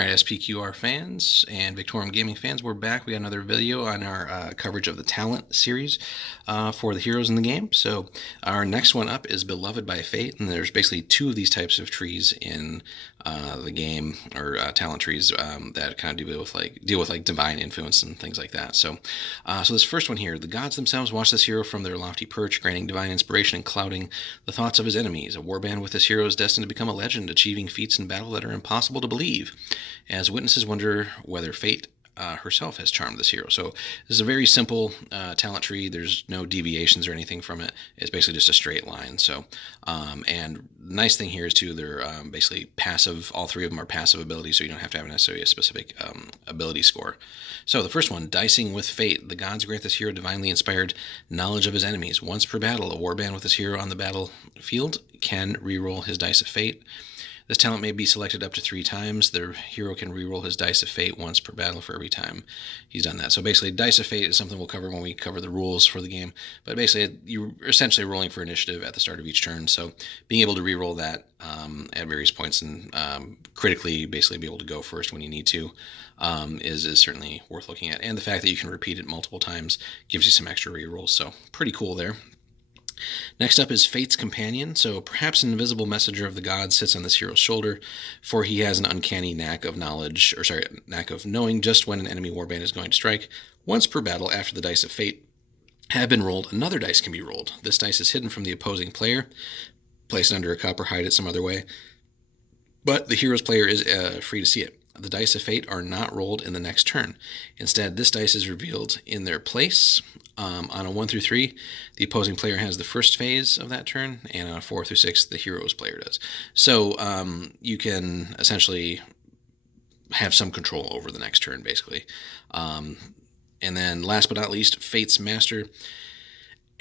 Alright, SPQR fans and Victorum gaming fans, we're back. We got another video on our coverage of the talent series for the heroes in the game. So our next one up is Beloved by Fate, and there's basically two of these types of trees in the game, or talent trees that kind of deal with like divine influence and things like that. So this first one here, the gods themselves watch this hero from their lofty perch, granting divine inspiration and clouding the thoughts of his enemies. A warband with this hero is destined to become a legend, achieving feats in battle that are impossible to believe, as witnesses wonder whether fate herself has charmed this hero. So this is a very simple talent tree. There's no deviations or anything from it. It's basically just a straight line. So, and the nice thing here is too, they're basically passive. All three of them are passive abilities, so you don't have to have necessarily a specific ability score. So the first one, Dicing with Fate. The gods grant this hero divinely inspired knowledge of his enemies. Once per battle, a warband with this hero on the battlefield can reroll his dice of fate. This talent may be selected up to 3 times. The hero can reroll his Dice of Fate once per battle for every time he's done that. So basically, Dice of Fate is something we'll cover when we cover the rules for the game. But basically, you're essentially rolling for initiative at the start of each turn. So being able to reroll that at various points and critically basically be able to go first when you need to is certainly worth looking at. And the fact that you can repeat it multiple times gives you some extra rerolls. So pretty cool there. Next up is Fate's Companion. So perhaps an invisible messenger of the gods sits on this hero's shoulder, for he has an uncanny knack of knowing just when an enemy warband is going to strike. Once per battle, after the dice of fate have been rolled, another dice can be rolled. This dice is hidden from the opposing player. Place it under a cup or hide it some other way, but the hero's player is free to see it. The dice of fate are not rolled in the next turn. Instead, this dice is revealed in their place. On a 1 through 3, the opposing player has the first phase of that turn, and on a 4 through 6, the hero's player does. So you can essentially have some control over the next turn, basically. And then last but not least, Fate's Master.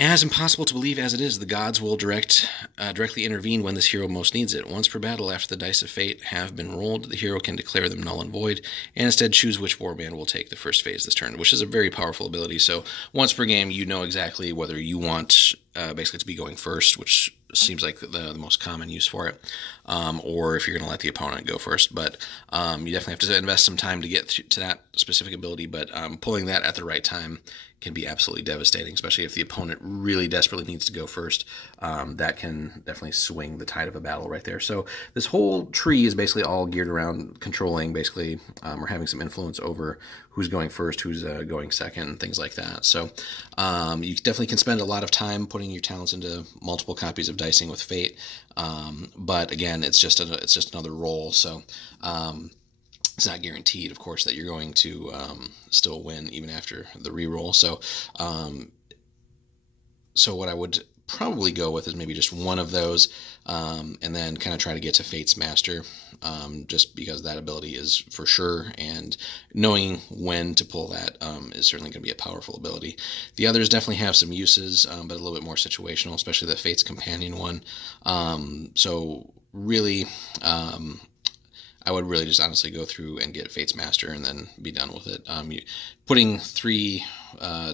As impossible to believe as it is, the gods will directly intervene when this hero most needs it. Once per battle, after the dice of fate have been rolled, the hero can declare them null and void, and instead choose which warband will take the first phase this turn, which is a very powerful ability. So once per game, you know exactly whether you want basically to be going first, which seems like the most common use for it, or if you're going to let the opponent go first. But you definitely have to invest some time to get to that specific ability, but pulling that at the right time can be absolutely devastating, especially if the opponent really desperately needs to go first. That can definitely swing the tide of a battle right there. So this whole tree is basically all geared around controlling, basically, or having some influence over who's going first, who's going second, things like that. So you definitely can spend a lot of time putting your talents into multiple copies of Dicing with Fate. But again, it's just another roll. So it's not guaranteed, of course, that you're going to still win even after the reroll. So what I would probably go with is maybe just one of those, and then kind of try to get to Fate's Master, just because that ability is for sure, and knowing when to pull that is certainly going to be a powerful ability. The others definitely have some uses, but a little bit more situational, especially the Fate's Companion one. So really, I would really just honestly go through and get Fate's Master and then be done with it. Putting 3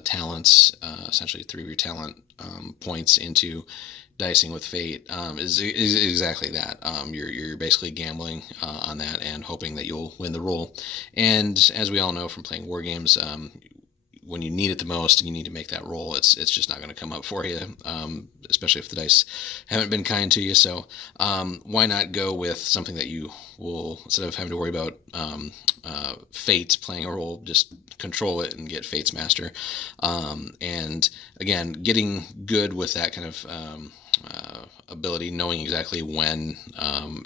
talents, essentially 3 of your talent points into Dicing with Fate is exactly that. You're basically gambling on that and hoping that you'll win the roll. And as we all know from playing war games, when you need it the most and you need to make that roll, it's just not going to come up for you, especially if the dice haven't been kind to you. So why not go with something that you will, instead of having to worry about fate playing a role, just control it and get Fate's Master. And again, getting good with that kind of ability, knowing exactly when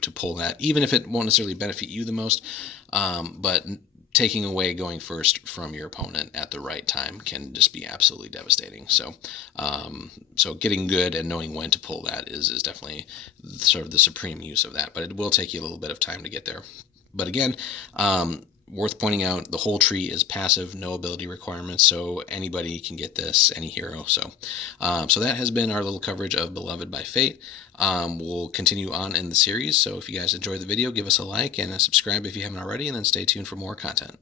to pull that, even if it won't necessarily benefit you the most, but taking away going first from your opponent at the right time can just be absolutely devastating. So so getting good and knowing when to pull that is definitely sort of the supreme use of that, but it will take you a little bit of time to get there. But again, worth pointing out, the whole tree is passive, no ability requirements, so anybody can get this, any hero. So so that has been our little coverage of Beloved by Fate. We'll continue on in the series, so if you guys enjoyed the video, give us a like and a subscribe if you haven't already, and then stay tuned for more content.